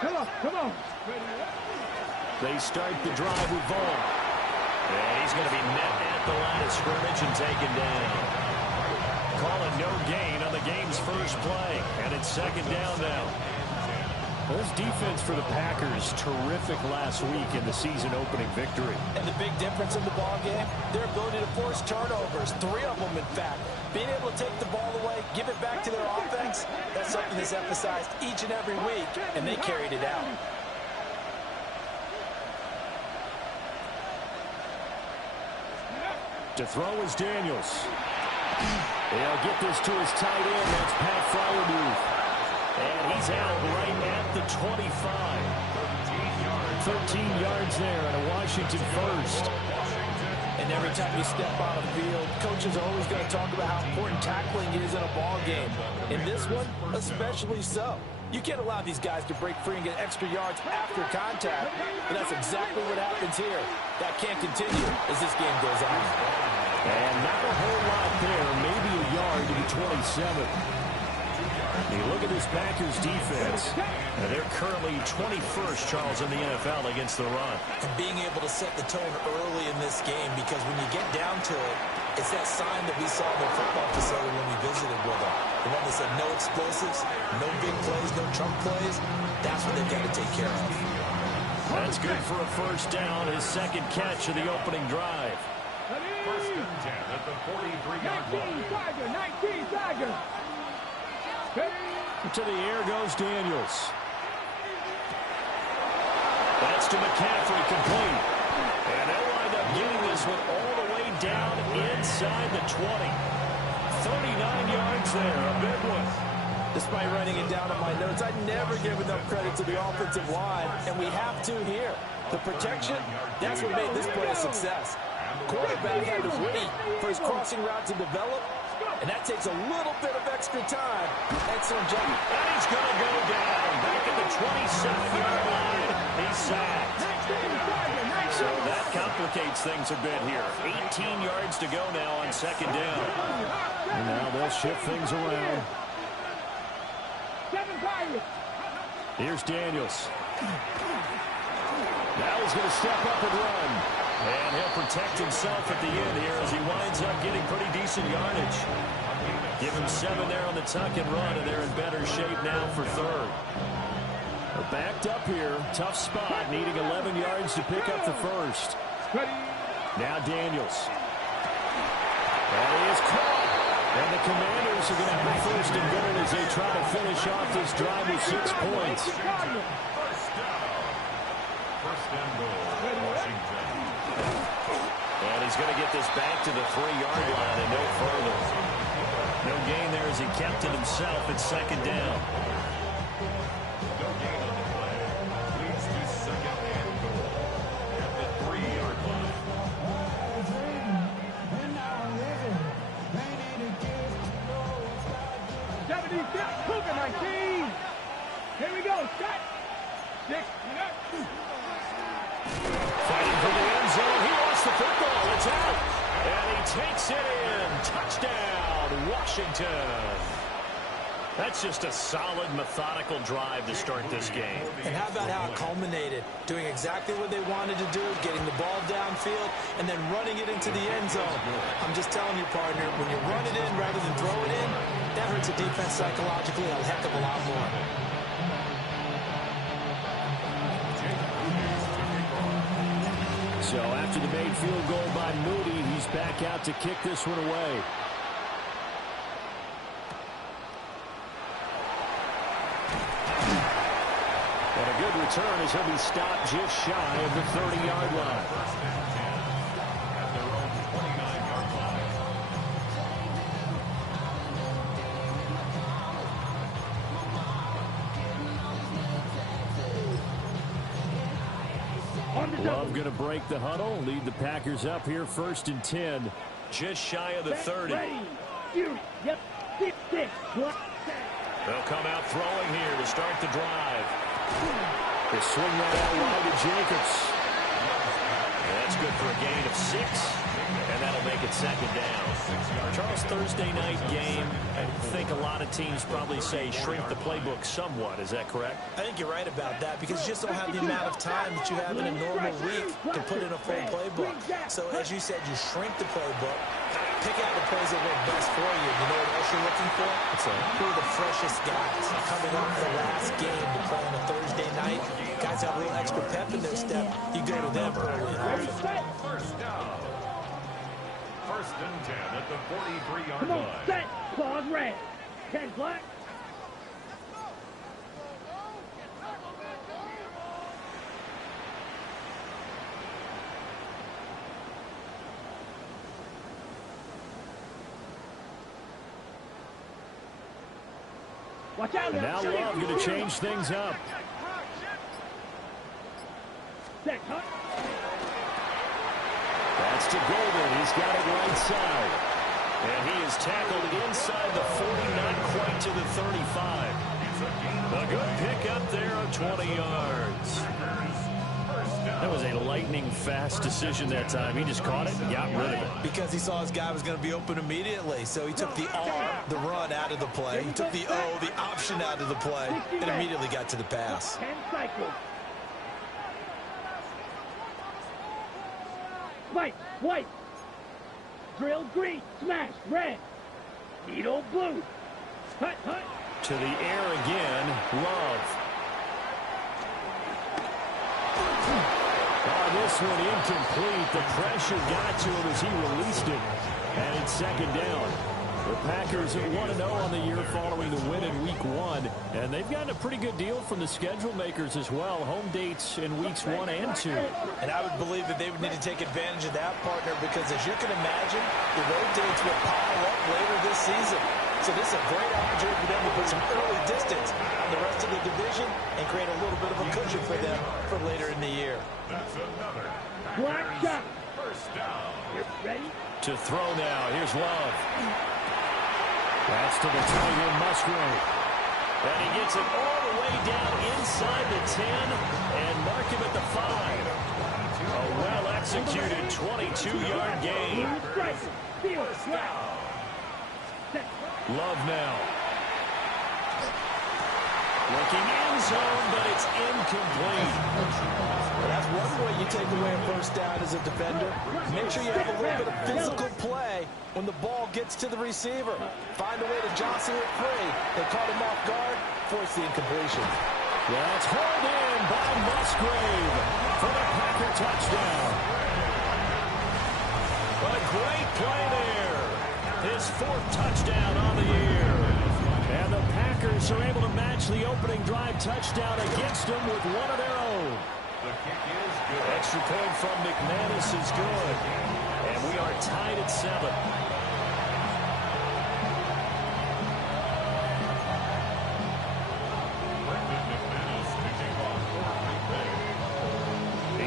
Come on. They start the drive with Vaughn. And he's going to be met at the line of scrimmage and taken down. Calling no gain on the game's first play. And it's second down now. Well, this defense for the Packers, terrific last week in the season-opening victory. And the big difference in the ball game, their ability to force turnovers, 3 of them in fact. Being able to take the ball away, give it back to their offense, that's something that's emphasized each and every week, and they carried it out. To throw is Daniels. They'll get this to his tight end. That's Pat Freiermuth. And he's out right at the 25. 13 yards there and a Washington first. And every time you step on the field, coaches are always going to talk about how important tackling is in a ball game. In this one, especially so. You can't allow these guys to break free and get extra yards after contact, and that's exactly what happens here. That can't continue as this game goes on. And not a whole lot there, maybe a yard to the 27. You look at this Packers defense, and they're currently 21st, Charles, in the NFL against the run. And being able to set the tone early in this game, because when you get down to it, it's that sign that we saw in the football facility when we visited with them. The one that said no explosives, no big plays, no chunk plays. That's what they've got to take care of. That's good for a first down, his second catch of the opening drive. First and 10 at the 43-yard line. 19 Tiger. To the air goes Daniels. That's to McCaffrey, complete. And they'll wind up getting this one all the way down inside the 20. 39 yards there, a big one. Despite writing it down in my notes, I never give enough credit to the offensive line, and we have to here. The protection, that's what made this play a success. Quarterback had to wait for his crossing route to develop, and that takes a little bit of extra time. Excellent job. And he's going to go down back at the 27-yard line. He's sacked. So that complicates things a bit here. 18 yards to go now on second down. And now they'll shift things around. Here's Daniels. Now he's going to step up and run. And he'll protect himself at the end here as he winds up getting pretty decent yardage. Give him 7 there on the tuck and run, and they're in better shape now for third. They're backed up here. Tough spot, needing 11 yards to pick up the first. Now Daniels. That is caught. And the Commanders are going to have first and goal as they try to finish off this drive with 6 points. First and goal, Washington. And he's going to get this back to the 3-yard line and no further. No gain there as he kept it himself at second down. No gain on the play. Leads to second and goal at the 3-yard line. Cougar 19. Here we go. Shot. 6. Fighting for the end zone. He wants the football. It's out. And he takes it in. Touchdown, Washington. That's just a solid, methodical drive to start this game. And how about how it culminated? Doing exactly what they wanted to do, getting the ball downfield, and then running it into the end zone. I'm just telling you, partner, when you run it in rather than throw it in, that hurts a defense psychologically a heck of a lot more. So after the made field goal by Moody, he's back out to kick this one away. And a good return as he'll be stopped just shy of the 30-yard line. First and 10 at their own 29-yard line. Love going to break the huddle, lead the Packers up here first and 10. Just shy of the 30. They'll come out throwing here to start the drive. They swing that out wide to Jacobs. That's good for a gain of 6. And that'll make it second down. Charles, Thursday night game, I think a lot of teams probably say shrink the playbook somewhat. Is that correct? I think you're right about that because you just don't have the amount of time that you have in a normal week to put in a full playbook. So as you said, you shrink the playbook, pick out the plays that work best for you. You know what else you're looking for? Who are the freshest guys coming off the last game to play on a Thursday night? Guys have a little extra pep in their step. You go to them early and often. First down. First and 10 at the 43-yard Come line. on, set, claws red. 10 black. Watch out And now Love going to change things up. Set, cut. That's to Golden. He's got it right side. And he is tackled inside the 40, not quite to the 35. A good pick up there of 20 yards. That was a lightning-fast decision that time. He just caught it and got rid of it. Because he saw his guy was going to be open immediately. So he took the R, the run, out of the play. He took the O, the option, out of the play, and immediately got to the pass. 10 cycles. White, white. Drill green, smash, red. Needle blue. Hut, hut. To the air again, Love. Oh, this one incomplete. The pressure got to him as he released it. And it's second down. The Packers 1-0 on the year following the win in Week 1. And they've gotten a pretty good deal from the schedule makers as well. Home dates in Weeks 1 and 2. And I would believe that they would need to take advantage of that, partner, because as you can imagine, the road dates will pile up later this season. So this is a great opportunity for them to put some early distance on the rest of the division and create a little bit of a cushion for them for later in the year. That's another. Black shot. First down. You ready? To throw now. Here's Love. That's to the tight end, Musgrave. And he gets it all the way down inside the 10 and mark him at the 5. A well-executed 22-yard gain. First down. Love now. Looking end zone, but it's incomplete. Well, that's one way you take away a first down as a defender. Make sure you have a little bit of physical play when the ball gets to the receiver. Find a way to jostle it free. They caught him off guard, force the incompletion. That's hauled in by Musgrave for the Packer touchdown. A great play there. His 4th touchdown on the year. And the Packers are able to match the opening drive touchdown against them with one of their own. The kick is good. Extra point from McManus is good. And we are tied at 7.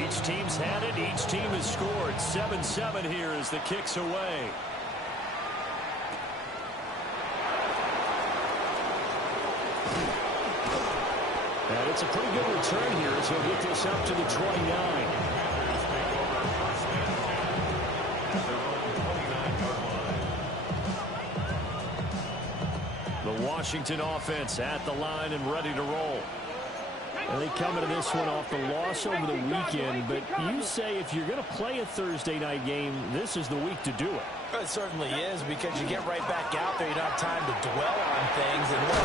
Each team's had it. Each team has scored. 7-7 here as the kick's away. And it's a pretty good return here as he'll get this up to the 29. The Washington offense at the line and ready to roll. And they come into this one off the loss over the weekend, but you say if you're going to play a Thursday night game, this is the week to do it. It certainly is, because you get right back out there. You don't have time to dwell on things. And look,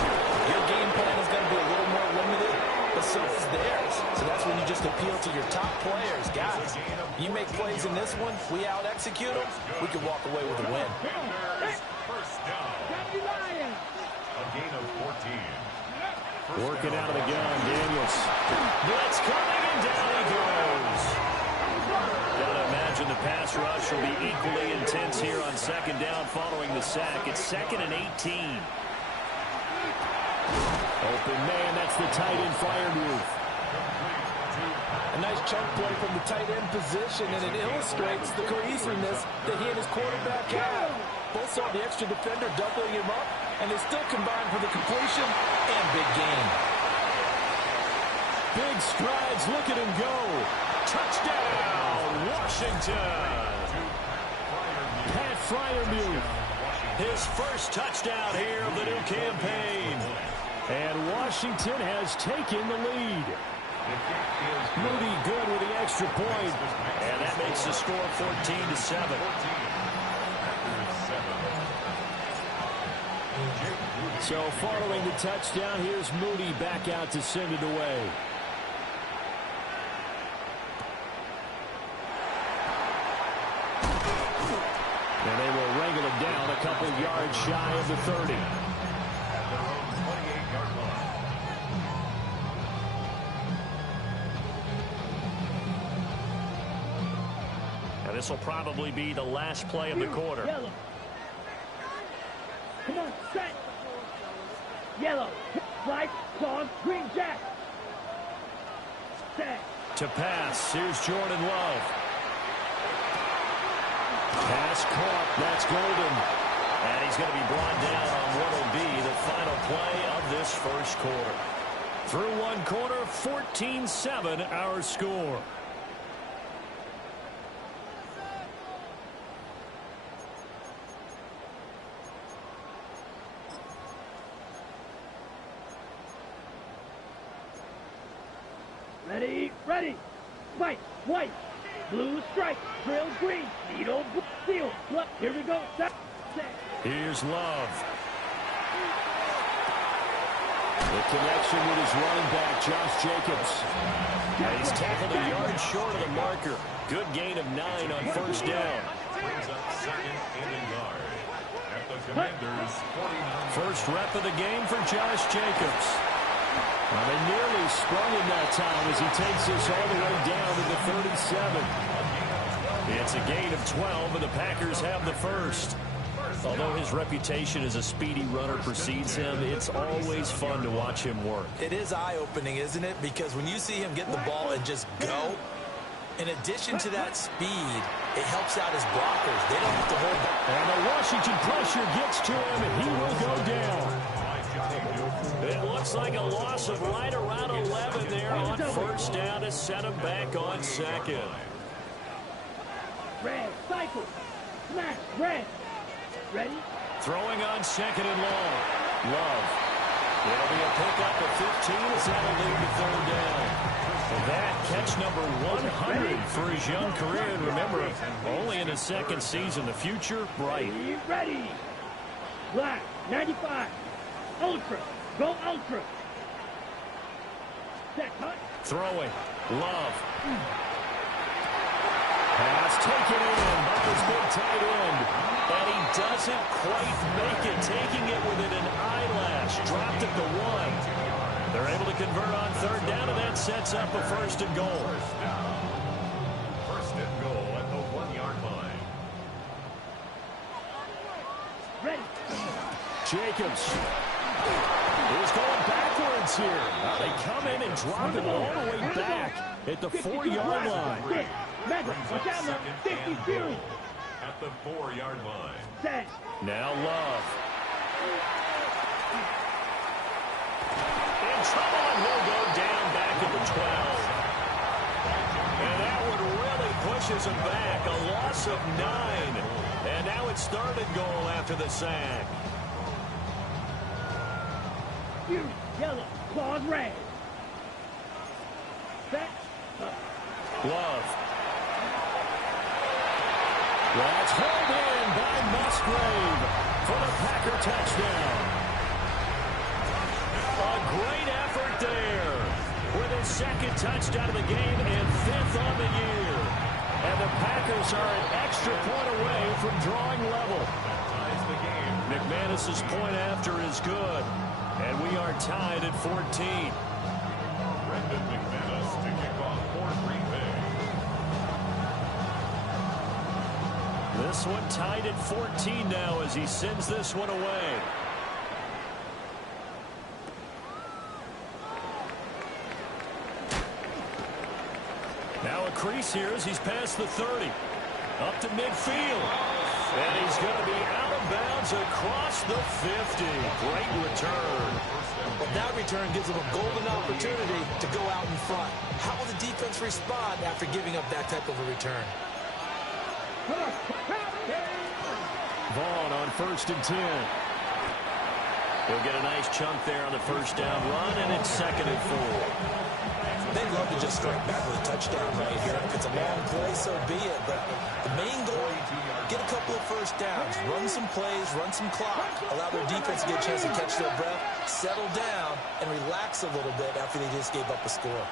your game plan is going to be a little more limited, but so is theirs. So that's when you just appeal to your top players. Guys, you make plays in this one, we out-execute them, we can walk away with a win. First down. A gain of 14. Working out of the gun, Daniels. Blitz coming, and down he goes. Gotta imagine the pass rush will be equally intense here on second down following the sack. It's 2nd and 18. Open man, that's the tight end fire move. A nice chunk play from the tight end position, and it illustrates the cohesiveness that he and his quarterback have. Both saw the extra defender doubling him up, and they still combined for the completion and big gain. Big strides, look at him go. Touchdown, Washington. Freiermuth. His first touchdown here of the new campaign. And Washington has taken the lead. Moody good with the extra point. And that makes the score 14-7. So following the touchdown, here's Moody back out to send it away. And they will wrangle it down a couple yards shy of the 30. And this will probably be the last play of the quarter. Yellow. Come on, set. Yellow. Right, claws, green jack. Set. To pass, here's Jordan Love. Pass caught, that's Golden. And he's going to be brought down on what will be the final play of this first quarter. Through one quarter, 14-7 our score. Ready, ready. Fight, white. Blue stripe, drill green, needle, steel. Look, here we go. Set. Here's Love. The connection with his running back, Josh Jacobs. And he's tackled a yard short of the marker. Good gain of 9 on first down. Brings up second and a yard. At the Commanders' 49. First rep of the game for Josh Jacobs. Well, they nearly sprung him that time as he takes this all the way down to the 37. It's a gain of 12, and the Packers have the first. Although his reputation as a speedy runner precedes him, it's always fun to watch him work. It is eye-opening, isn't it? Because when you see him get the ball and just go, in addition to that speed, it helps out his blockers. They don't have to hold back. And the Washington pressure gets to him, and he will go down. It looks like a loss of right around 11 there on first down to set him back on second. Red, cycle. Smash, red. Ready? Throwing on second and long. Love. It'll be a pickup of 15 as that'll lead to third down. And that catch number 100 for his young career. And remember, only in his second season. The future, bright. Ready. Black, 95. Ultra. Go ultra. Set, cut. Throwing. Love. Pass taken in by his big tight end. And he doesn't quite make it, taking it within an eyelash. Dropped it to 1. They're able to convert on third down, and that sets up a first and goal. First and goal at the 1-yard line. Ready. Jacobs is going backwards here. They come in and drop it all the way back at the 4-yard line. Mega, watch out now. 50 Fury. At the 4-yard line. Set. Now Love. In trouble, and he'll go down back at the 12. And that one really pushes him back. A loss of 9. And now it's third and goal after the sack. Fury, yellow, claws red. Set. Love. That's hauled in by Musgrave for the Packer touchdown. A great effort there with his second touchdown of the game and 5th on the year. And the Packers are an extra point away from drawing level. Ties the game. McManus's point after is good. And we are tied at 14. Brendan McManus to kick off for Green Bay. This one tied at 14 now as he sends this one away. Now a crease here as he's past the 30. Up to midfield. And he's going to be out of bounds across the 50. Great return. But that return gives them a golden opportunity to go out in front. How will the defense respond after giving up that type of a return? Vaughn on 1st and 10. He'll get a nice chunk there on the first down run, and it's 2nd and 4. They'd love to just strike back with a touchdown right here. If it's a long play, so be it. But the main goal, get a couple of first downs, run some plays, run some clock, allow their defense to get a chance to catch their breath, settle down, and relax a little bit after they just gave up a score.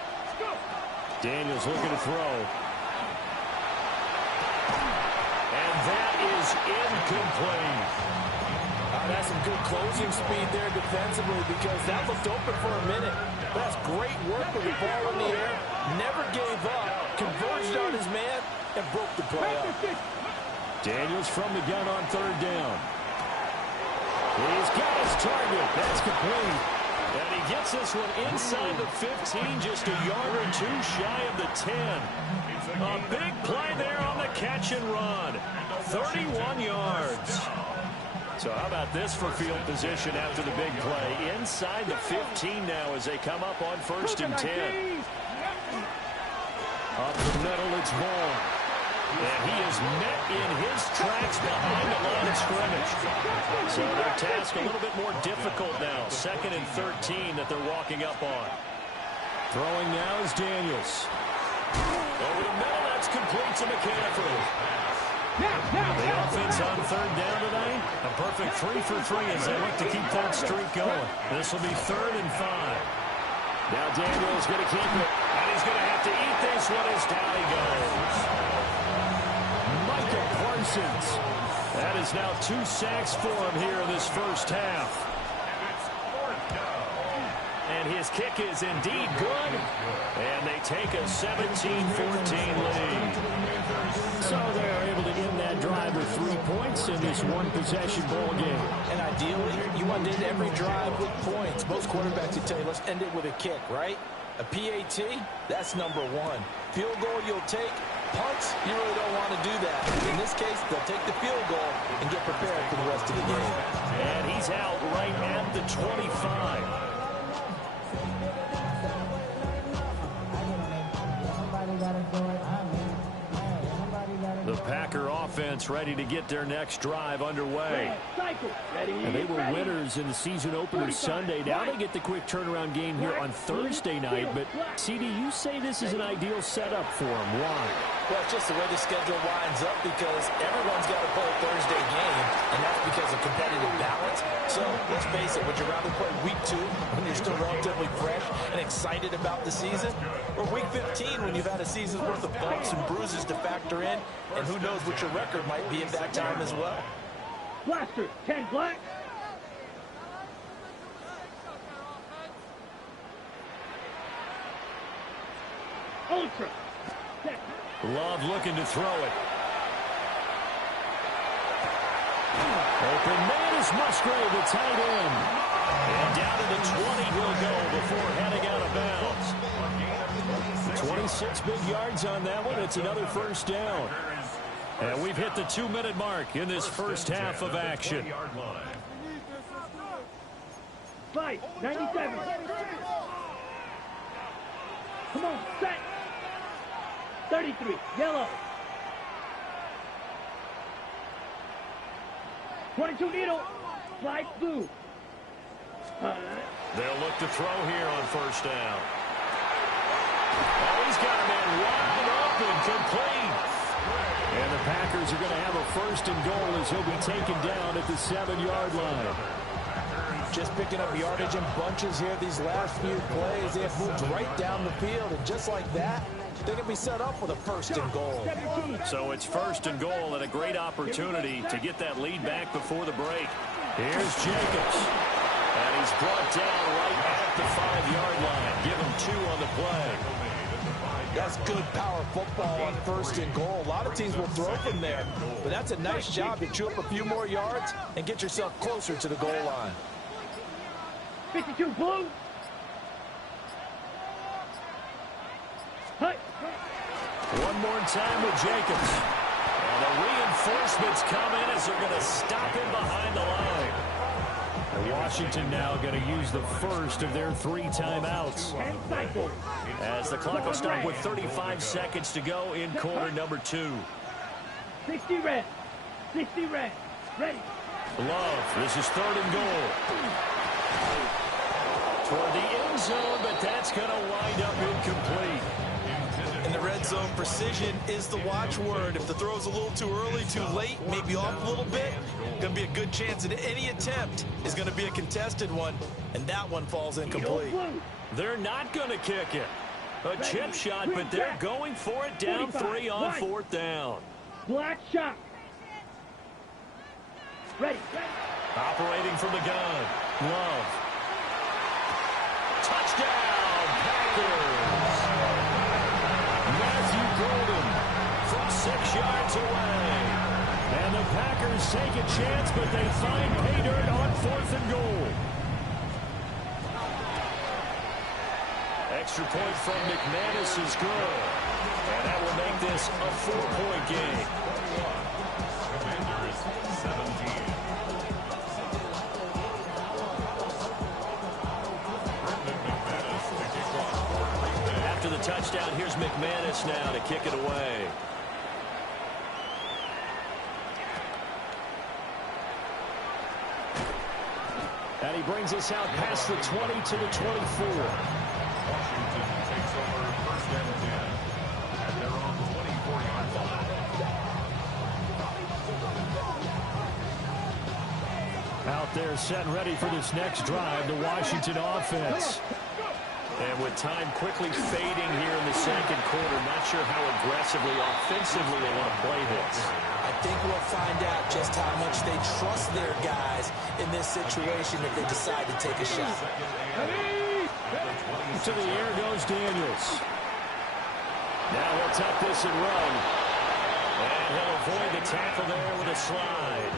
Daniels looking to throw. And that is incomplete. That's some good closing speed there defensively because that looked open for a minute. That's great work with the ball in the air. Never gave up, converged on his man, and broke the play up. Daniels from the gun on 3rd down. He's got his target. That's complete. And he gets this one inside the 15, just a yard or two shy of the 10. A big play there on the catch and run. 31 yards. So how about this for field position after the big play? Inside the 15 now as they come up on 1st and 10. Up the middle, it's Vaughn. And he is met in his tracks behind the line of scrimmage. So their task a little bit more difficult now. 2nd and 13 that they're walking up on. Throwing now is Daniels. Over the middle, that's complete to McCaffrey. The offense on 3rd down tonight, a perfect 3 for 3 as they look to keep that streak going. This will be 3rd and 5. Now Daniels going to keep it, and he's going to have to eat this one as down he goes. Micah Parsons. That is now 2 sacks for him here in this first half. And his kick is indeed good, and they take a 17-14 lead. So they're able to end that drive with 3 points in this one-possession ball game. And ideally, you want to end every drive with points. Most quarterbacks would tell you, let's end it with a kick, right? A PAT, that's number 1. Field goal you'll take. Punts, you really don't want to do that. In this case, they'll take the field goal and get prepared for the rest of the game. And he's out right at the 25. The Packer offense ready to get their next drive underway. And they were winners in the season opener Sunday. Now they get the quick turnaround game here on Thursday night. But, CD, you say this is an ideal setup for them. Why? Well, it's just the way the schedule lines up because everyone's got to play a Thursday game, and that's because of competitive balance. So, let's face it, would you rather play week 2 when you're still relatively fresh and excited about the season? Or week 15 when you've had a season's worth of bumps and bruises to factor in, and who knows what your record might be at that time as well. Blaster, 10 black. Ultra. Love looking to throw it. Open man is Musgrave, the tight end. And down to the 20 he'll go before heading out of bounds. 26 big yards on that one. It's another first down. And we've hit the 2-minute mark in this first half of action. Fight, 97. Come on, set. 33, yellow. 22 needle, slide blue. They'll look to throw here on first down. Oh, he's got a man wide open, complete. And the Packers are going to have a first and goal as he'll be taken down at the 7-yard line. Just picking up yardage in bunches here these last few plays. They have moved right down the field, and just like that, they can be set up with a first and goal. So it's first and goal and a great opportunity to get that lead back before the break. Here's Jacobs. And he's brought down right at the 5-yard line. Give him 2 on the play. That's good power football on first and goal. A lot of teams will throw from there, but that's a nice job to chew up a few more yards and get yourself closer to the goal line. 52 blue. Hey. One more time with Jacobs. And the reinforcements come in as they're going to stop him behind the line. And Washington now going to use the first of their 3 timeouts. As the clock will stop with 35 seconds to go in quarter number 2. 60 red. 60 red. Ready. Love, this is 3rd and goal. Toward the end zone, but that's going to wind up incomplete. In the red zone, precision is the watchword. If the throw's a little too early, too late, maybe off a little bit, going to be a good chance that any attempt is going to be a contested one, and that one falls incomplete. They're not going to kick it. A chip shot, but they're going for it down 3 on 4th down. Black shot. Ready. Operating from the gun. Love. Touchdown, Packers. Matthew Golden from 6 yards away. And the Packers take a chance, but they find pay dirt on 4th and goal. Extra point from McManus is good. And that will make this a 4-point game. Commanders 17. After the touchdown, here's McManus now to kick it away. And he brings us out past the 20 to the 24. Washington takes over 1st and 10 at their own 24-yard line. Out there set and ready for this next drive, the Washington offense. And with time quickly fading here in the 2nd quarter, not sure how aggressively, offensively they want to play this. I think we'll find out just how much they trust their guys in this situation if they decide to take a shot. To the air goes Daniels. Now he'll tuck this and run. And he'll avoid the tackle there with a slide.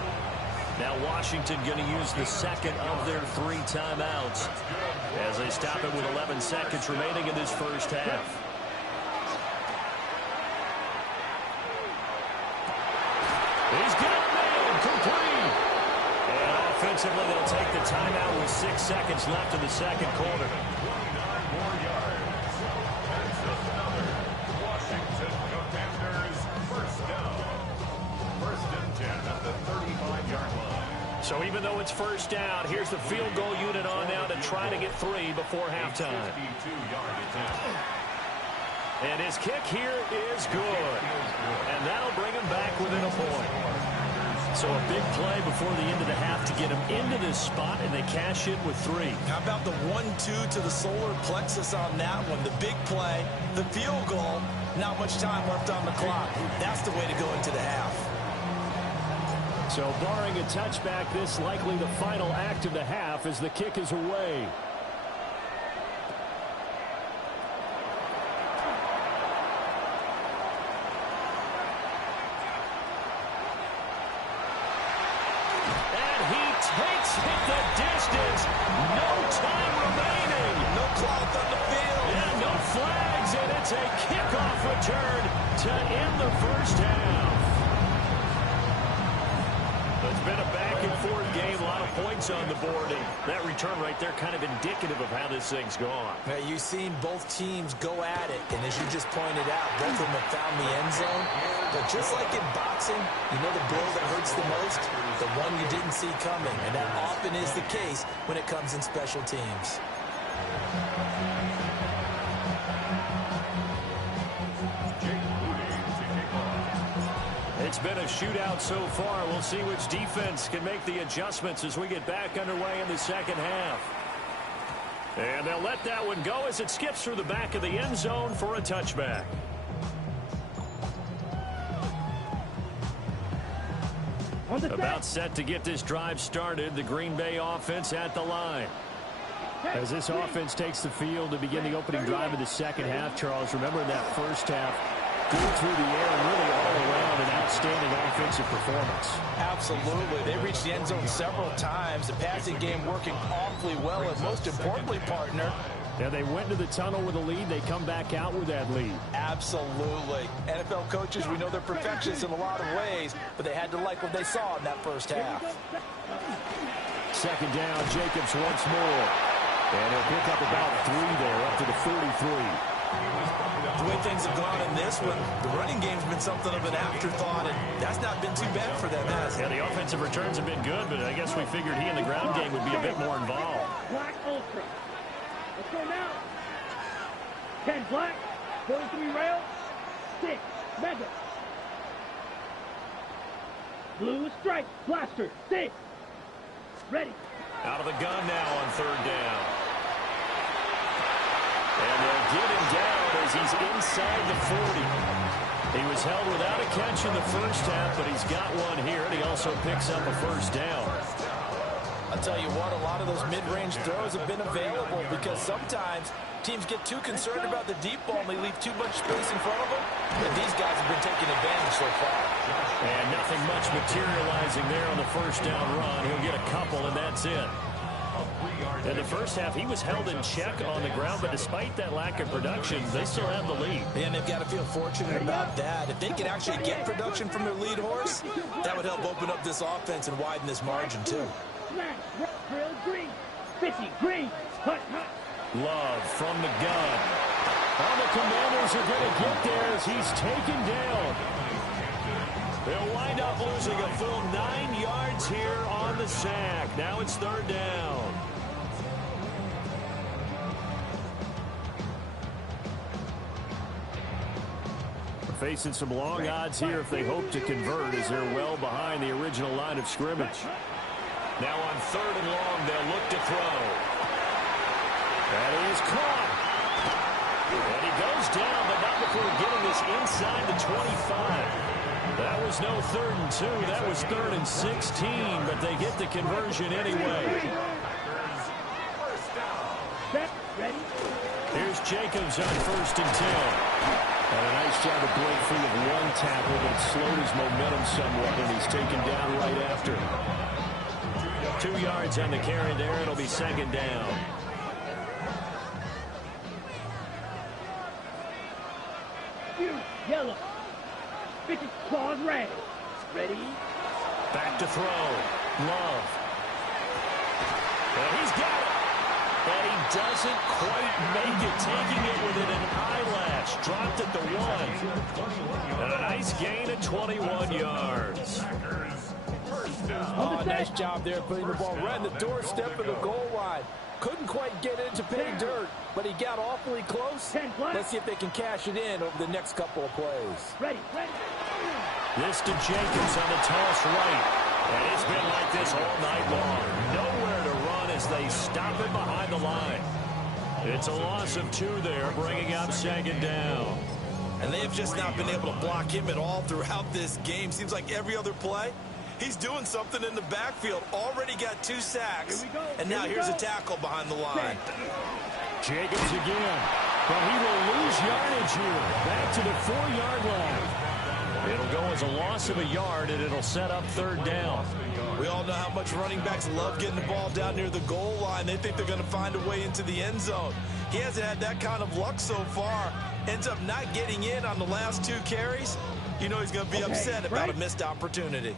Now Washington going to use the 2nd of their 3 timeouts as they stop it with 11 seconds remaining in this 1st half. He's got a man complete. And offensively, they'll take the timeout with 6 seconds left in the 2nd quarter. 29 more yards. That's another Washington Commanders 1st down. 1st and 10 at the 35-yard line. So even though it's 1st down, here's the field goal unit on now to try to get 3 before halftime. 52-yard attempt. And his kick here is good. And that'll bring him back within a point. So a big play before the end of the half to get him into this spot, and they cash in with 3. How about the 1-2 to the solar plexus on that one? The big play, the field goal, not much time left on the clock. That's the way to go into the half. So barring a touchback, this likely the final act of the half as the kick is away. Takes it the distance. No time remaining. No cloth on the field. Yeah, no flags, and it's a kickoff return to end the 1st half. It's been a back-and-forth game, a lot of points on the board, and that return right there kind of indicative of how this thing's gone. Now, you've seen both teams go at it, and as you just pointed out, both of them have found the end zone. But just like in boxing, you know the blow that hurts the most? The one you didn't see coming, and that often is the case when it comes in special teams. It's been a shootout so far. We'll see which defense can make the adjustments as we get back underway in the 2nd half. And they'll let that one go as it skips through the back of the end zone for a touchback. About set to get this drive started. The Green Bay offense at the line. As this offense takes the field to begin the opening drive of the 2nd half, Charles, remember in that 1st half, good through the air and really all around an outstanding offensive performance. Absolutely. They reached the end zone several times. The passing game working awfully well, and most importantly, partner, yeah, they went to the tunnel with a lead. They come back out with that lead. Absolutely. NFL coaches, we know they're perfectionists in a lot of ways, but they had to like what they saw in that 1st half. 2nd down, Jacobs once more. And he'll pick up about 3 there, up to the 43. The way things have gone in this one, the running game's been something of an afterthought, and that's not been too bad for them, has it? Yeah, the offensive returns have been good, but I guess we figured he in the ground game would be a bit more involved. Black Ultra. Let's go now. 10 black, 43 rail, 6 mega. Blue stripe, blaster, 6. Ready. Out of the gun now on third down. And they'll get him down as he's inside the 40. He was held without a catch in the first half, but he's got one here, and he also picks up a first down. I'll tell you what, a lot of those mid-range throws have been available because sometimes teams get too concerned about the deep ball and they leave too much space in front of them. And these guys have been taking advantage so far. And nothing much materializing there on the first down run. He'll get a couple, and that's it. In the first half, he was held in check on the ground, but despite that lack of production, they still have the lead. And they've got to feel fortunate about that. If they can actually get production from their lead horse, that would help open up this offense and widen this margin, too. Smash, drill, green, 50, green, hut, hut. Love from the gun. All the Commanders are going to get there as he's taken down. They'll wind up losing a full 9 yards here on the sack. Now it's third down. They're facing some long odds here if they hope to convert, as they're well behind the original line of scrimmage. Now on third and long, they'll look to throw. That is caught. And he goes down, but not before getting this inside the 25. That was no 3rd and 2. That was 3rd and 16, but they get the conversion anyway. Here's Jacobs on 1st and 10. And a nice job to break free of one tackle, but it slowed his momentum somewhat, and he's taken down right after. 2 yards on the carry there. It'll be second down. Yellow. 50 claws red. Ready? Back to throw. Love. And he's got it. And he doesn't quite make it. Taking it within an eyelash. Dropped at the 1. And a nice gain of 21 yards. Oh, nice job there putting the ball right in the doorstep of the goal line. Couldn't quite get it to pay dirt, but he got awfully close. Let's see if they can cash it in over the next couple of plays. Ready. This to Jacobs on the toss right. And it's been like this all night long. Nowhere to run as they stop it behind the line. It's a loss of 2 there, bringing up second down. And they have just not been able to block him at all throughout this game. Seems like every other play, he's doing something in the backfield. Already got 2 sacks. And now here's a tackle behind the line. Jacobs again. But he will lose yardage here. Back to the 4-yard line. It'll go as a loss of a yard, and it'll set up third down. We all know how much running backs love getting the ball down near the goal line. They think they're going to find a way into the end zone. He hasn't had that kind of luck so far. Ends up not getting in on the last 2 carries. You know he's going to be upset about a missed opportunity.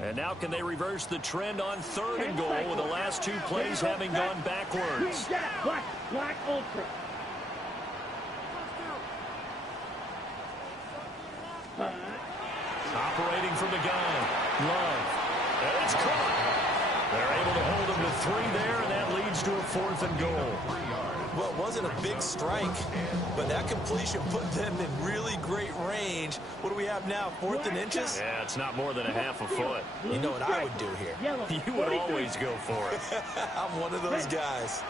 And now can they reverse the trend on 3rd and goal with the last 2 plays having gone backwards? Black Ultra. Operating from the gun. Love. And it's caught. They're able to hold him to 3 there, and that leads to a 4th and goal. Well, it wasn't a big strike, but that completion put them in really great range. What do we have now, 4th and inches? Yeah, it's not more than a half a foot. You know what I would do here? You would always go for it. I'm one of those guys.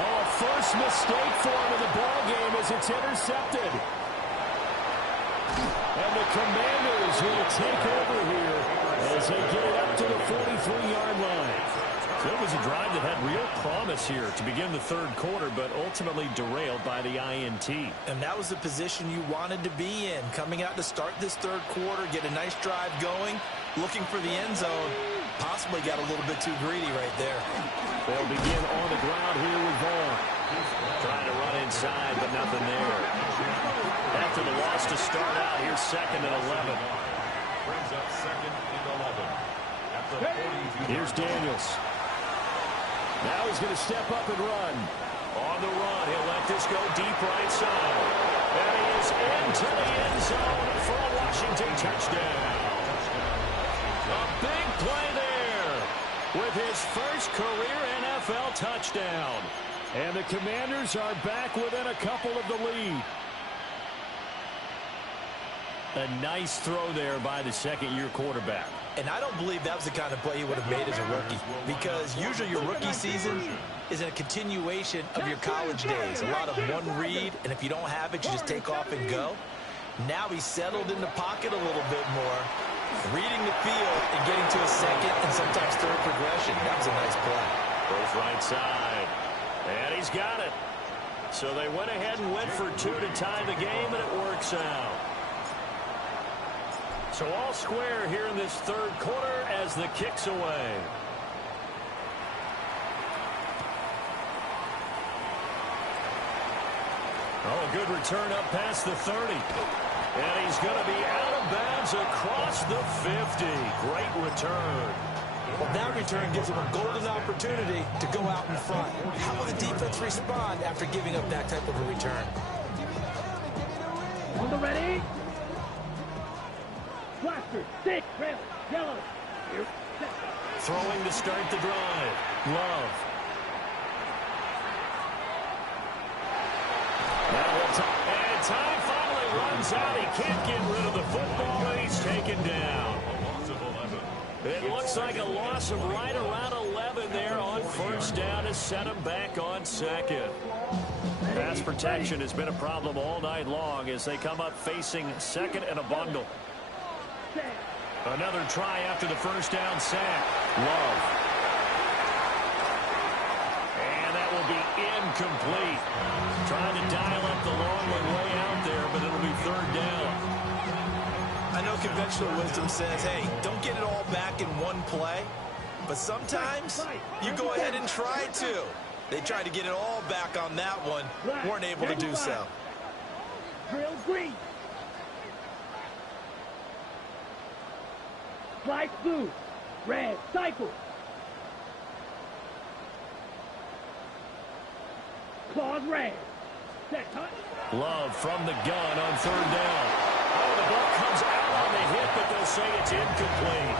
Oh, first mistake for him in the ball game as it's intercepted. And the Commanders will take over here as they get it up to the 43-yard line. So it was a drive that had real promise here to begin the 3rd quarter, but ultimately derailed by the INT. And that was the position you wanted to be in. Coming out to start this 3rd quarter, get a nice drive going, looking for the end zone. Possibly got a little bit too greedy right there. They'll begin on the ground here with Vaughn. Trying to run inside, but nothing there. After the loss to start out, here's 2nd and 11. Brings up 2nd and 11. At the 40. Here's Daniels. Now he's going to step up and run. On the run, he'll let this go deep right side. And he is into the end zone for a Washington touchdown. A big play there with his first career NFL touchdown. And the Commanders are back within a couple of the lead. A nice throw there by the second-year quarterback. And I don't believe that was the kind of play he would have made as a rookie, because usually your rookie season is a continuation of your college days. A lot of one read, and if you don't have it, you just take off and go. Now he's settled in the pocket a little bit more, reading the field and getting to a second and sometimes third progression. That was a nice play. Goes right side, and he's got it. So they went ahead and went for two to tie the game, and it works out. So all square here in this third quarter as the kick's away. Oh, a good return up past the 30. And he's going to be out of bounds across the 50. Great return. Well, that return gives him a golden opportunity to go out in front. How will the defense respond after giving up that type of a return? On the ready. Blaster, stick, rail, yellow. Here, set. Throwing to start the drive. Love. And time finally runs out. He can't get rid of the football, and he's taken down. It looks like a loss of right around 11 there on first down to set him back on second. Pass protection has been a problem all night long as they come up facing second and a bundle. Another try after the first down sack. Love. And that will be incomplete. Trying to dial up the long one way out there, but it'll be third down. I know conventional wisdom says, hey, don't get it all back in one play. But sometimes you go ahead and try to. They tried to get it all back on that one. Weren't able to do so. Drill green. Slice blue. Red. Cycle. Claws red. Set touch. Love from the gun on third down. Oh, the ball comes out on the hit, but they'll say it's incomplete.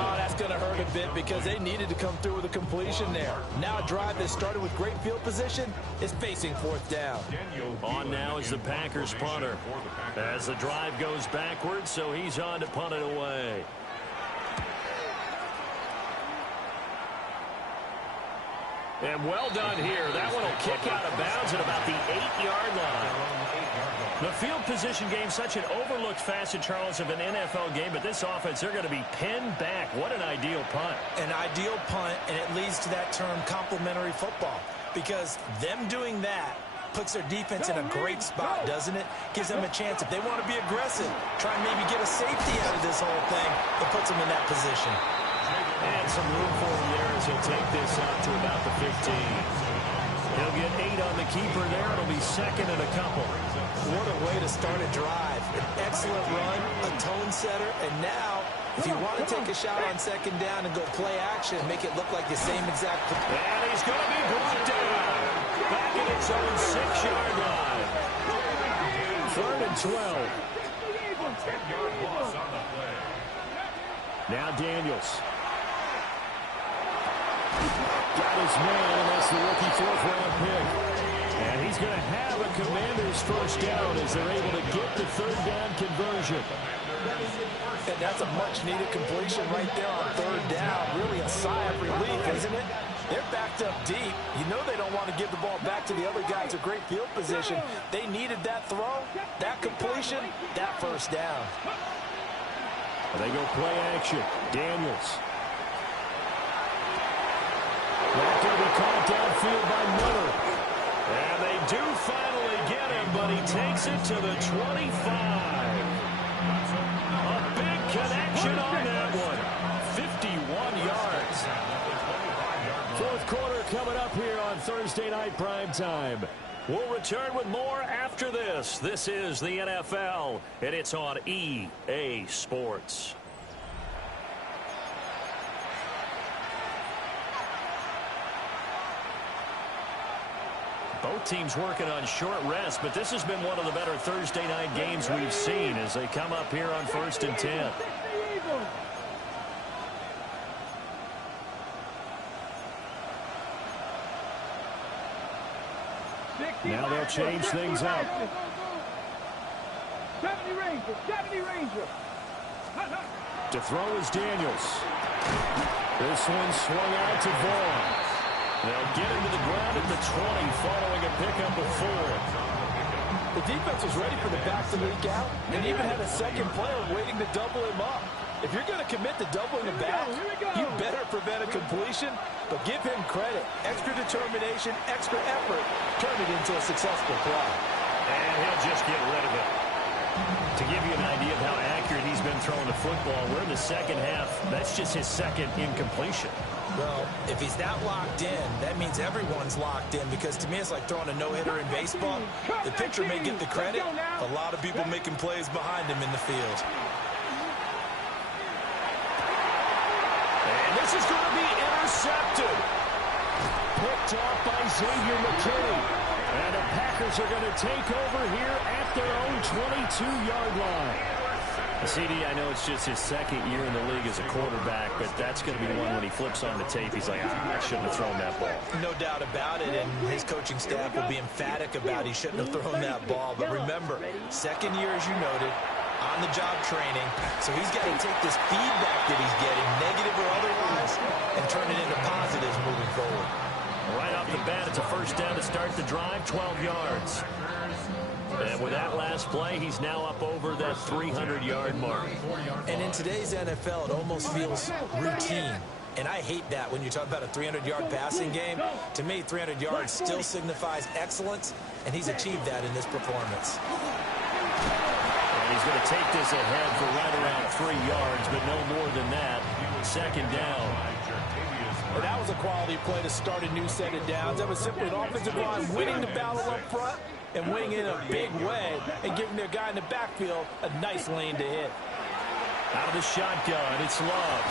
Oh, that's going to hurt a bit because they needed to come through with a completion there. Now a drive that started with great field position is facing fourth down. On now is the Packers punter. As the drive goes backwards, so he's on to punt it away. And well done here. That one will kick out of bounds at about the 8-yard line. The field position game, such an overlooked facet, Charles, of an NFL game, but this offense, they're going to be pinned back. What an ideal punt. An ideal punt, and it leads to that term complementary football, because them doing that puts their defense in a great spot, doesn't it? Gives them a chance. If they want to be aggressive, try and maybe get a safety out of this whole thing, it puts them in that position. And some room for him there as he'll take this out to about the 15. He'll get 8 on the keeper there. It'll be second and a couple. What a way to start a drive. An excellent run, a tone setter, and now, if you want to take a shot on second down and go play action, make it look like the same exact. And he's going to be brought down. Back at its own 6-yard line. Third and 12. Now Daniels. Got his man, and that's the rookie fourth-round pick. And he's going to have a Commanders first down as they're able to get the third down conversion. And that's a much-needed completion right there on third down. Really a sigh of relief, isn't it? They're backed up deep. You know they don't want to give the ball back to the other guys in great field position. They needed that throw, that completion, that first down. They go play action. Daniels. That going to be caught downfield by Miller. And they do finally get him, but he takes it to the 25. A big connection on that one. 51 yards. Fourth quarter coming up here on Thursday Night Primetime. We'll return with more after this. This is the NFL, and it's on EA Sports. both teams working on short rest, but this has been one of the better Thursday night games we've seen as they come up here on 1st and 10. Now they'll change things up. 70 Ranger, 70 Ranger. To throw is Daniels. This one swung out to Vaughn. They'll get him to the ground at the 20 following a pickup of 4. The defense was ready for the back to leak out and even had a second player waiting to double him up. If you're going to commit to doubling the back, you better prevent a completion, but give him credit. Extra determination, extra effort, turn it into a successful play. And he'll just get rid of it. To give you an idea of how accurate he's been throwing the football, we're in the second half. That's just his second incompletion. Well, if he's that locked in, that means everyone's locked in, because to me it's like throwing a no-hitter in baseball. The pitcher may get the credit, a lot of people making plays behind him in the field. And this is going to be intercepted. Picked off by Xavier McKinney. And the Packers are going to take over here at their own 22-yard line. CD, I know it's just his second year in the league as a quarterback, but that's going to be one when he flips on the tape, he's like, I shouldn't have thrown that ball. No doubt about it, and his coaching staff will be emphatic about he shouldn't have thrown that ball. But remember, second year, as you noted, on-the-job training, so he's got to take this feedback that he's getting, negative or otherwise, and turn it into positives moving forward. Right off the bat, it's a first down to start the drive, 12 yards. And with that last play, he's now up over that 300-yard mark. And in today's NFL, it almost feels routine. And I hate that when you talk about a 300-yard passing game. To me, 300 yards still signifies excellence, and he's achieved that in this performance. And he's going to take this ahead for right around 3 yards, but no more than that. Second down. And that was a quality play to start a new set of downs. That was simply an offensive line winning the battle up front and winning in a big way and giving their guy in the backfield a nice lane to hit. Out of the shotgun, it's Love.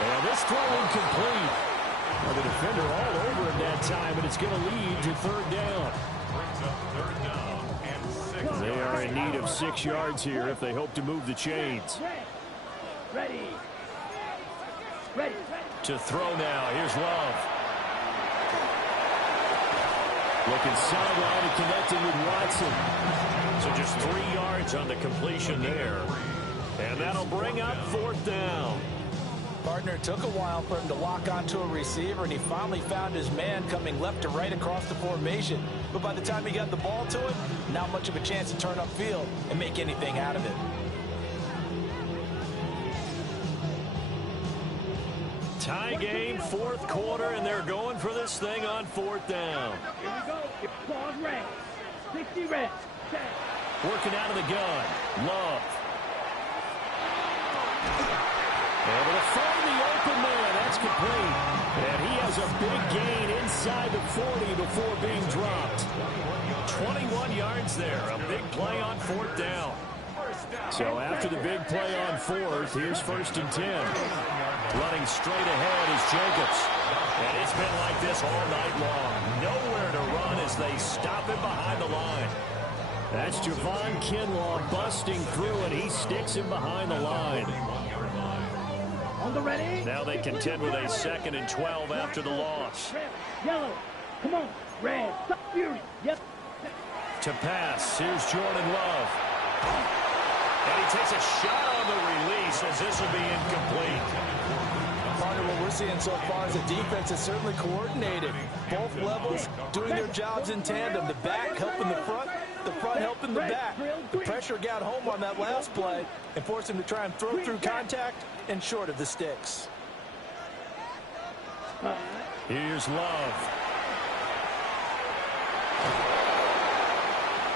And this throw incomplete. Well, the defender all over him that time, but it's going to lead to third down. They are in need of 6 yards here if they hope to move the chains. Ready. To throw now. Here's Love. Looking sideline and connecting with Watson. So just 3 yards on the completion there. And that'll bring up fourth down. Partner, it took a while for him to lock onto a receiver, and he finally found his man coming left to right across the formation. But by the time he got the ball to him, not much of a chance to turn upfield and make anything out of it. Tie game, fourth quarter, and they're going for this thing on fourth down. Here we go. It's ball red. 60 red. Working out of the gun. Love. Able to find the open man. That's complete. And he has a big gain inside the 40 before being dropped. 21 yards there. A big play on fourth down. So after the big play on fourth, here's 1st and 10. Running straight ahead is Jacobs. And it's been like this all night long. Nowhere to run as they stop him behind the line. That's Javon Kinlaw busting through, and he sticks him behind the line. On the ready. Now they contend with a 2nd and 12 after the loss. Red, yellow. Come on. Red. Stop fury. Yep. To pass. Here's Jordan Love. And he takes a shot on the release as this will be incomplete. Partner, what we're seeing so far is the defense is certainly coordinated. Both levels doing their jobs in tandem. The back helping the front helping the back. The pressure got home on that last play and forced him to try and throw through contact and short of the sticks. Here's Love.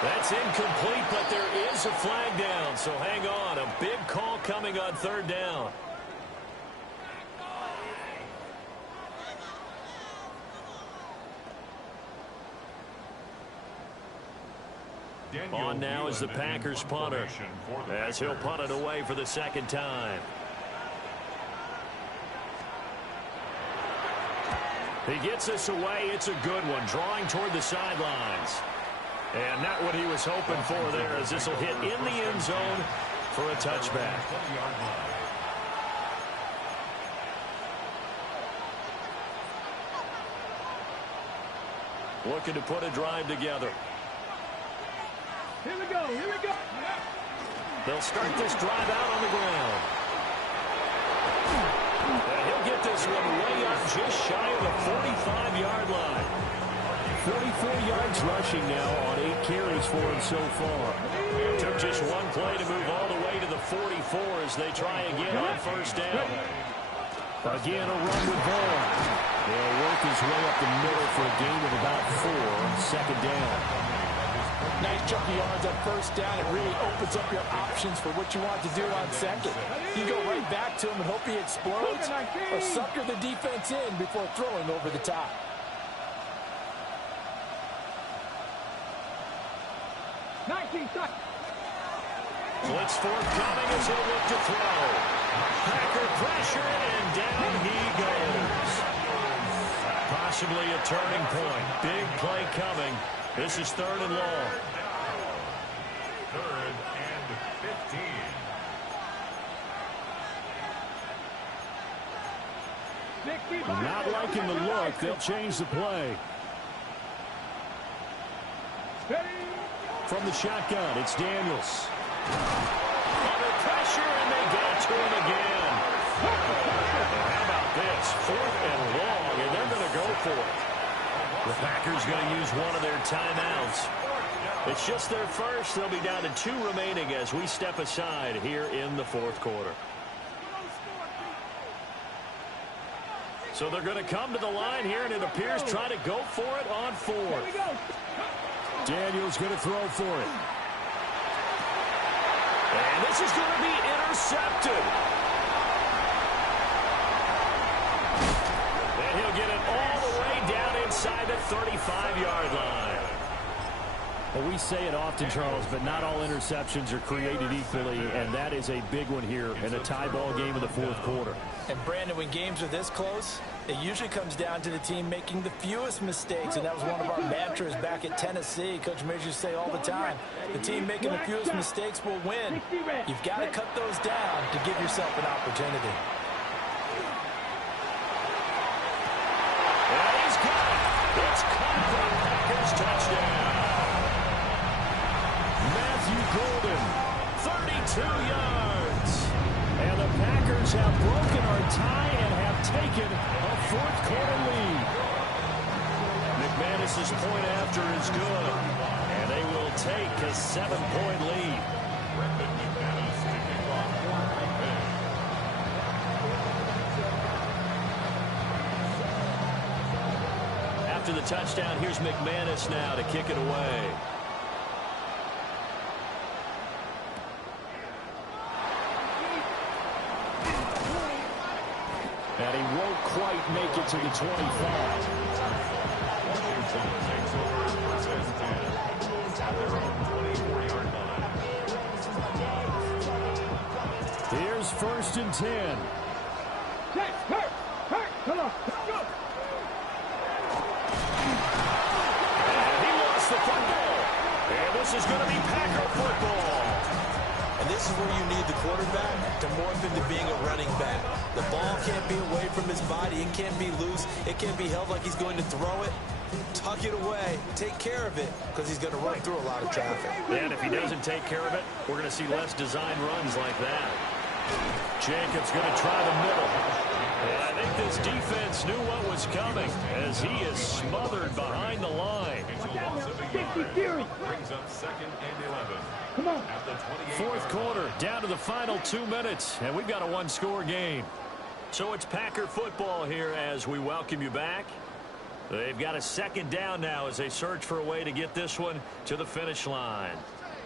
That's incomplete, but there is a flag down, so hang on. A big call coming on third down. On now is the Packers punter, as he'll punt it away for the 2nd time. He gets this away. It's a good one, drawing toward the sidelines. And not what he was hoping for there, as this will hit in the end zone for a touchback. Looking to put a drive together. Here we go, here we go. They'll start this drive out on the ground. And he'll get this one way up just shy of the 45-yard line. 44 yards rushing now on 8 carries for him so far. Took just one play to move all the way to the 44 as they try again on first down. Again, a run with Vaughn. They'll work his way up the middle for a gain of about 4 on second down. Nice chunk of yards on first down. It really opens up your options for what you want to do on second. You go right back to him and hope he explodes, or sucker the defense in before throwing over the top. Blitz forthcoming as he'll look to throw. Packer pressure, and down he goes. Possibly a turning point. Big play coming. This is 3rd and long. 3rd and 15. Not liking the look. They'll change the play. From the shotgun, it's Daniels. Under pressure, and they got to him again. How about this? 4th and long, and they're going to go for it. The Packers going to use one of their timeouts. It's just their first. They'll be down to 2 remaining as we step aside here in the 4th quarter. So they're going to come to the line here, and it appears try to go for it on 4th. Daniels going to throw for it. And this is going to be intercepted. And he'll get it all the way down inside the 35-yard line. Well, we say it often, Charles, but not all interceptions are created equally, and that is a big one here in a tie ball game in the 4th quarter. And, Brandon, when games are this close, it usually comes down to the team making the fewest mistakes, and that was one of our mantras back at Tennessee. Coach Majors used to say all the time, the team making the fewest mistakes will win. You've got to cut those down to give yourself an opportunity. And he's got it. It's caught for the Packers touchdown. Matthew Golden, 32 yards. And the Packers have broken our tie and have taken a 4th quarter lead. McManus's point after is good, and they will take a 7-point lead. Brendan McManus kicking off for Green Bay. After the touchdown, here's McManus now to kick it away. And he won't quite make it to the 25. Washington takes over first and 10 at their own 24-yard line. Here's 1st and 10. Hurt, come on, go. And he lost the football. And this is going to be Packer football. And this is where you need the quarterback to morph into being a running back. The ball can't be away from his body. It can't be loose. It can't be held like he's going to throw it. Tuck it away. Take care of it, because he's going to run through a lot of traffic. And if he doesn't take care of it, we're going to see less design runs like that. Jacobs going to try the middle. And I think this defense knew what was coming as he is smothered behind the line. Brings up 2nd and 11. Come on. At the 4th quarter, down to the final 2 minutes, and we've got a 1-score game. So it's Packer football here as we welcome you back. They've got a 2nd down now as they search for a way to get this one to the finish line.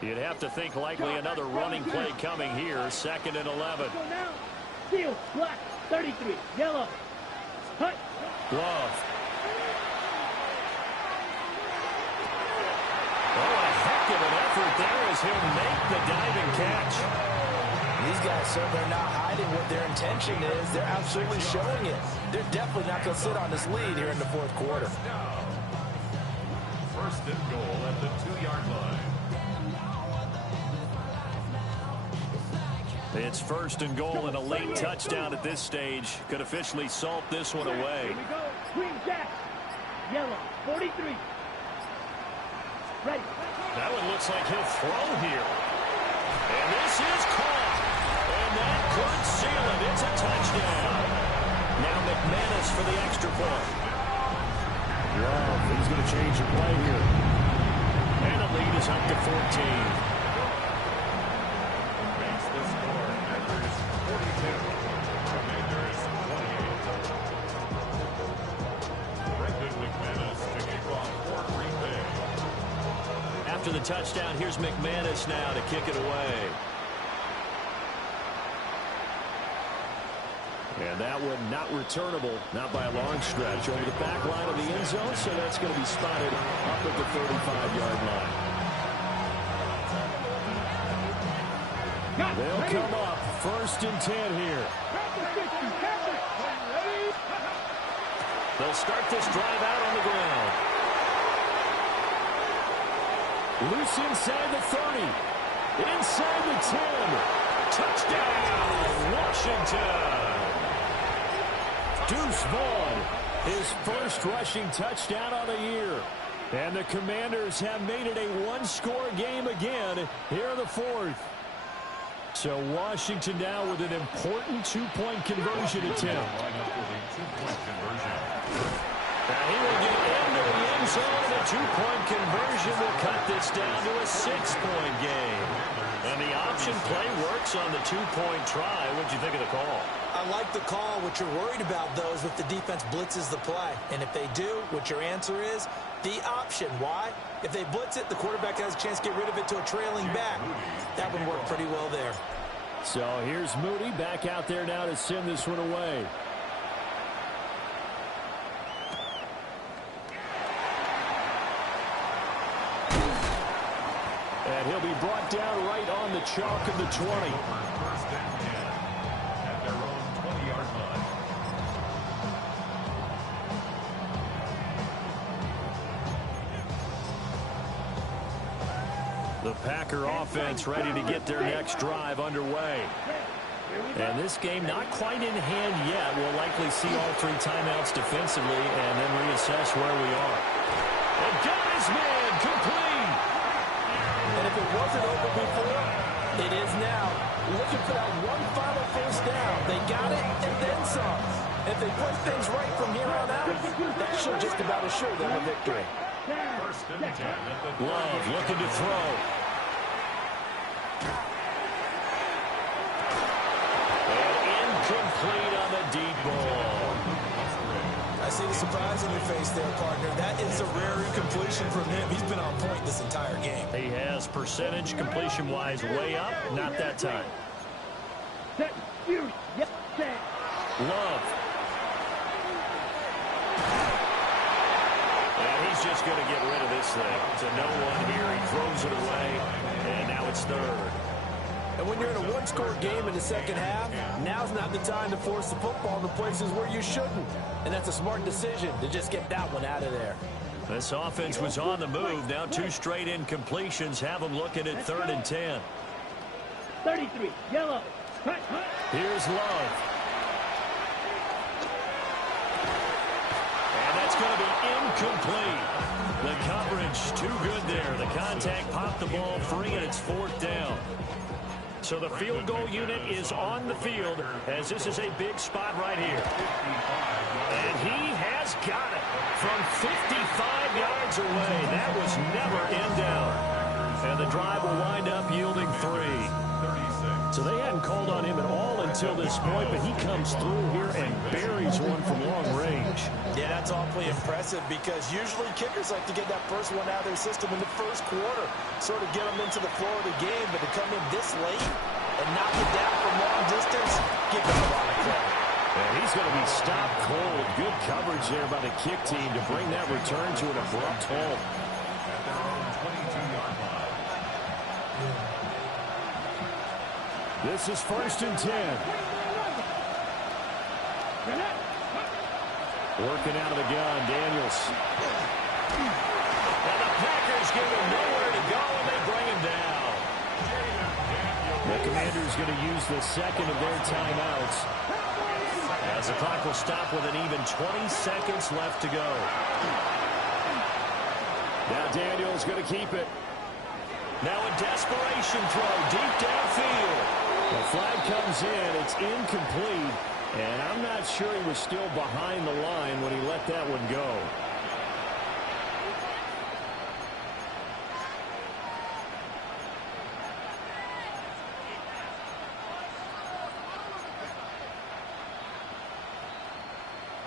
You'd have to think likely another running play coming here, 2nd and 11. Go now. Steal, black, 33, yellow. Hut. Love. Oh, a heck of an effort there as he'll make the diving catch. These guys certainly are not hiding what their intention is. They're absolutely showing it. They're definitely not going to sit on this lead here in the fourth quarter. First and goal at the 2-yard line. It's first and goal and a late touchdown at this stage. Could officially salt this one away. Here we go. Green Jack. Yellow, 43. Ready. That one looks like he'll throw here. And this is caught. And that could seal it. It's a touchdown. Now McManus for the extra point. Love, he's going to change the play here. And the lead is up to 14. Makes the score. Packers 42. Commanders 28. Brendan McManus to kick off for Green Bay. After the touchdown, here's McManus now to kick it away. And that one not returnable, not by a long stretch, over the back line of the end zone, so that's going to be spotted up at the 35-yard line. They'll come up first and 10 here. They'll start this drive out on the ground. Loose inside the 30. Inside the 10. Touchdown, Washington. Deuce Vaughn, his first rushing touchdown on the year. And the Commanders have made it a one-score game again here in the fourth. So Washington now with an important two-point conversion attempt. Now he will get into the end zone. The two-point conversion will cut this down to a 6-point game. And the option play works on the two-point try. What'd you think of the call? I like the call. What you're worried about, though, is if the defense blitzes the play. And if they do, what your answer is, the option. Why? If they blitz it, the quarterback has a chance to get rid of it to a trailing back. That would work pretty well there. So here's Moody back out there now to send this one away. And he'll be brought down right on the chalk of the 20. First and 10 at their own 20-yard line. The Packer offense ready to get their next drive underway. And this game not quite in hand yet. We'll likely see all three timeouts defensively and then reassess where we are. And got his man complete. And if it wasn't over before, it is now. Looking for that one final first down. They got it and then some. If they play things right from here on out, that should just about assure them a victory. First and 10 at the Love looking to throw. And incomplete on the deep ball. I see the surprise in your face there, partner. That is a rare incompletion from him. He's been on point this entire game. He has percentage completion-wise way up. Not that time. Set. Fury. Yep. Set. Love. And he's just going to get rid of this thing. It's a no-one here. He throws it away, and now it's third. And when you're in a one-score game in the second half, now's not the time to force the football to places where you shouldn't. And that's a smart decision to just get that one out of there. This offense was on the move. Now two straight incompletions have them looking at 3rd and 10. 33. Yellow. Cut. Here's Love. And that's going to be incomplete. The coverage too good there. The contact popped the ball free, and it's 4th down. So the field goal unit is on the field as this is a big spot right here. And he has got it from 55 yards away. That was never in doubt. And the drive will wind up yielding 3. So they hadn't called on him at all until this point, but he comes through here and buries one from long range. Yeah, that's awfully impressive because usually kickers like to get that first one out of their system in the first quarter, sort of get them into the flow of the game, but to come in this late and knock it down from long distance, give them a lot of credit. And he's going to be stopped cold. Good coverage there by the kick team to bring that return to an abrupt halt. At their own 22-yard line. This This is 1st and 10. Working out of the gun, Daniels. And the Packers give him nowhere to go, and they bring him down. The Commanders going to use the second of their timeouts, As the clock will stop with an even 20 seconds left to go. Now Daniels going to keep it. Now a desperation throw deep downfield. The flag comes in. It's incomplete. And I'm not sure he was still behind the line when he let that one go.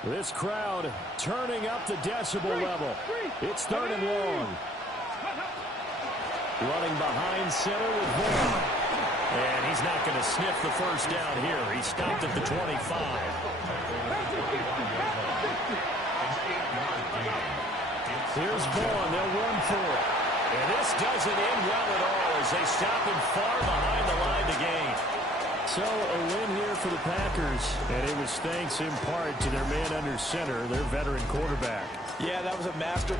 This crowd turning up the decibel level. It's 3rd and long. Running behind center with Vaughn. And he's not going to sniff the first down here. He stopped at the 25. Here's Vaughn. They'll run for it. And this doesn't end well at all as they stop him far behind the line to gain. So a win here for the Packers, and it was thanks in part to their man under center, their veteran quarterback. Yeah, that was a master